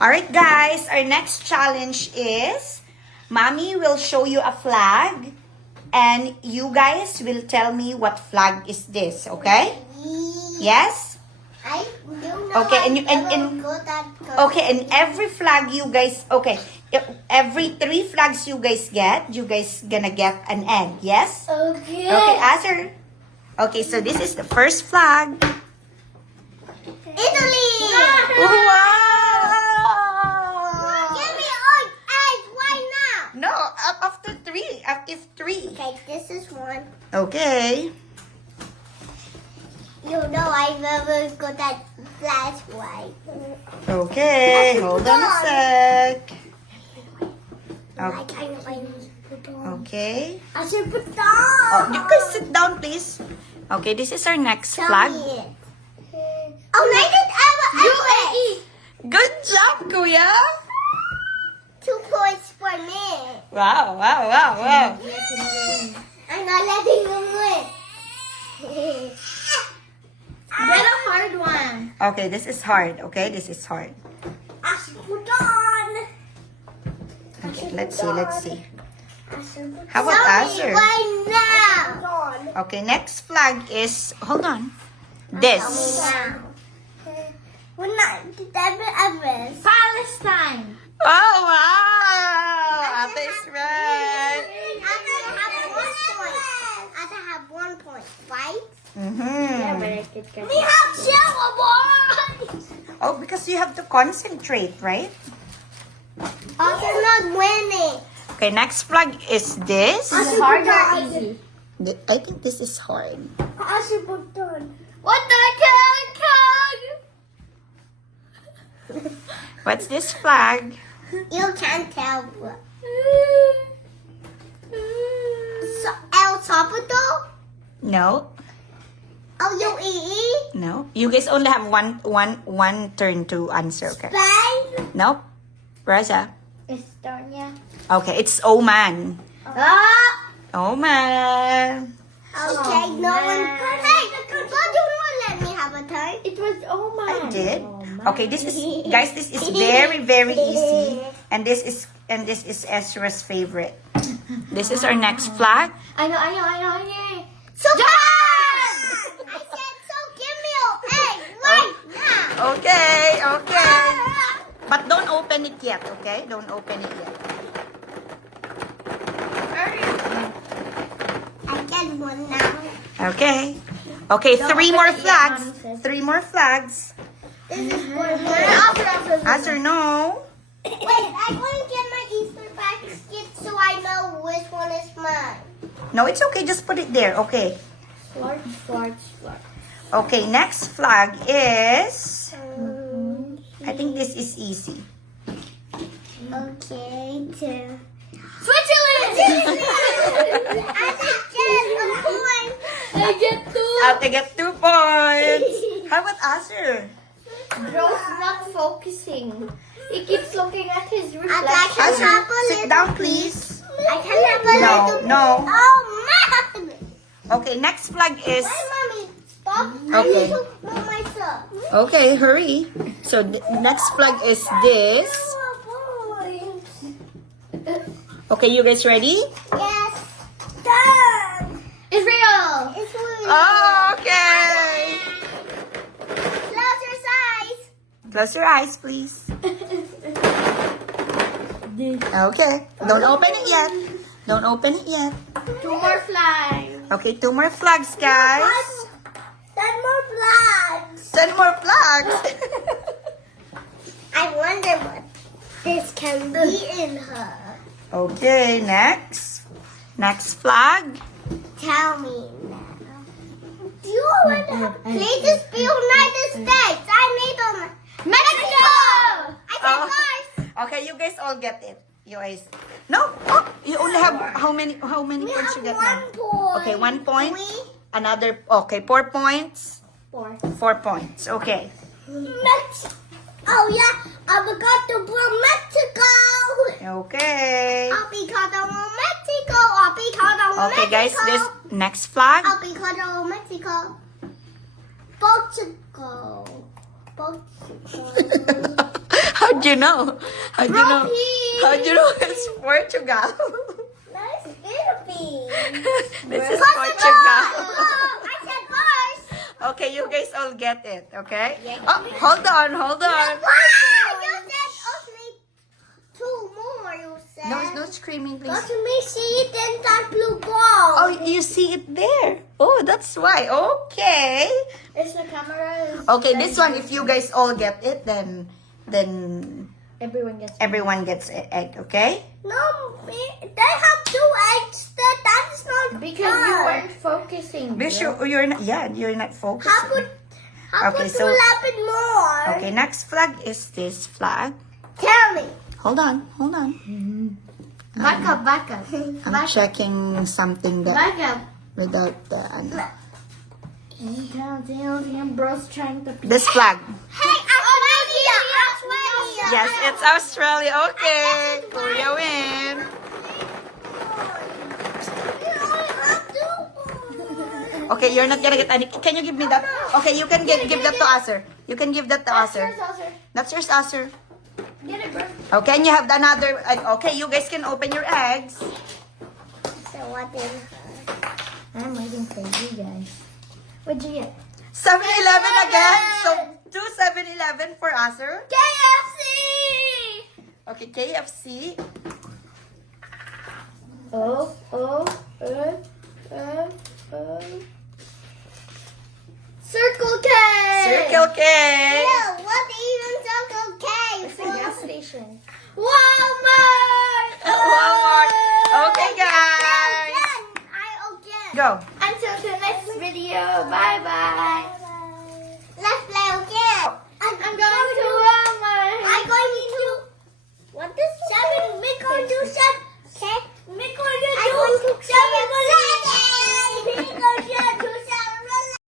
Alright guys, our next challenge is Mommy will show you a flag and you guys will tell me what flag is this, okay? Yes? I don't know. Okay, and Okay, and every flag you guys, every 3 flags you guys gonna get an egg, yes? Okay. Okay, answer. Okay, so this is the first flag. Italy. Wow! Give me all eggs right now. No, after 3. After 3. Okay, this is one. Okay. You know I never got that last one. Okay, hold on a sec. I know. Okay. I should put Oh, down. you guys sit down, please. Okay, this is our next Tell flag. me it. Oh, United Arab Emirates. Good job, Kuya. 2 points for me. Wow, wow, wow, wow. I'm not letting them win. Get a hard one. Okay, this is hard. Okay, this is hard. I should put on. Okay, let's see. How Tell about me answer? right now. Okay, next flag is, hold on. This. We're not Everest. Palestine. Oh, wow. Ate is right. I have 1 point, right? Mm-hmm. We have silver boys. Oh, because you have to concentrate, right? Also not winning. Okay, next flag is this. Hard or easy? I think this is hard. I should put on. What the heck? What's this flag? You can't tell. El Salvador? No, UAE? no. You guys only have one turn to answer, okay? Spain? Nope. Raja. Estonia? Okay, it's Oman. Ah! Oman. Okay, no one. Hey, why do you not let me have a turn? It was Oman. I did. Okay, this is guys. This is very easy, and this is Ezra's favorite. This is our next flag. I know. So Japan! I said so. Give me an egg right now. Okay. But don't open it yet, okay? Don't open it yet. I get one now. Okay. Okay, Don't 3 open more it yet, flags. Mommy says. 3 more flags. This is for me. Answer no. Wait, I want to get my Easter basket so I know which one is mine. No, it's okay. Just put it there. Okay. Sword. Okay, next flag is... I think this is easy. Okay, Switzerland! I get 2. Ate get 2 points. How about Azur? Bro's not focusing. He keeps looking at his reflection. Azur, sit down, please. I can have a little. No. Oh, man! Okay, next flag is... Hi, Mommy. Stop. Okay. I need to know myself. Okay, hurry. So, the next flag is this. Okay, you guys ready? Yes. Done. Israel. Oh, okay. Close your eyes. Close your eyes, please. Okay. Don't open it yet. Don't open it yet. 2 more flags. Okay, 2 more flags, guys. 10 more flags. 10 more flags. I wonder what this can be in her. Okay, next. Next flag. Tell me now. Do you want to places be United States? I need them. Mexico! I said Oh. first. Okay, you guys all get it. You guys. No. Oh, you only have how many We points have you get 1 now? point. Okay, 1 point. 3, Another. Okay, 4 points. 4. 4 points. Okay. Oh yeah, I forgot to put Mexico. Okay. I'll be called Mexico. I'll be called Mexico. Okay, guys. This next flag. I'll be called Mexico. Portugal. Portugal. How How'd you know? How'd you know? Philippines. How'd you know it's Portugal? Nice Philippines. This is Portugal. I said first. Okay, you guys all get it, okay? Yeah. Oh, hold on, hold on. Wow, you said only two more. You said. No screaming, please. Let me see it in that blue ball. Oh, you see it there. Oh, that's why. Okay. Is the camera? Okay, this one, if you guys all get it, then Everyone gets. everyone gets an egg, okay? No, they have two eggs. That is not Because you weren't focusing. Bishop, you're not, yeah, you're not focusing. How Okay, could so- you lap it more? Okay, next flag is this flag. Tell me. Hold on, hold on. Back up, back up. I'm checking something that Back up. without the, ano. Damn, bro's trying to. This flag. Hey, Australia! Australia! Yes, it's Australia. Okay, Korea win. Okay, you're not gonna get any. Can you give me that? Okay, you can give that to Aser. You can give that to Aser. That's yours, Aser. Get it, bro. Okay, and you have another. Okay, you guys can open your eggs. So what is I'm waiting for you guys. What'd you get? 7-Eleven again. So 2 7-Eleven for Aser. KFC? Okay, KFC. Oh. Circle K! Circle K. Yeah, what even Circle K? It's a gas station. Walmart! Walmart. Okay, guys. Again. Go. Until the next video. Bye-bye. Let's play again. I'm going to Walmart. I'm going to. What is 7? We're going to 7.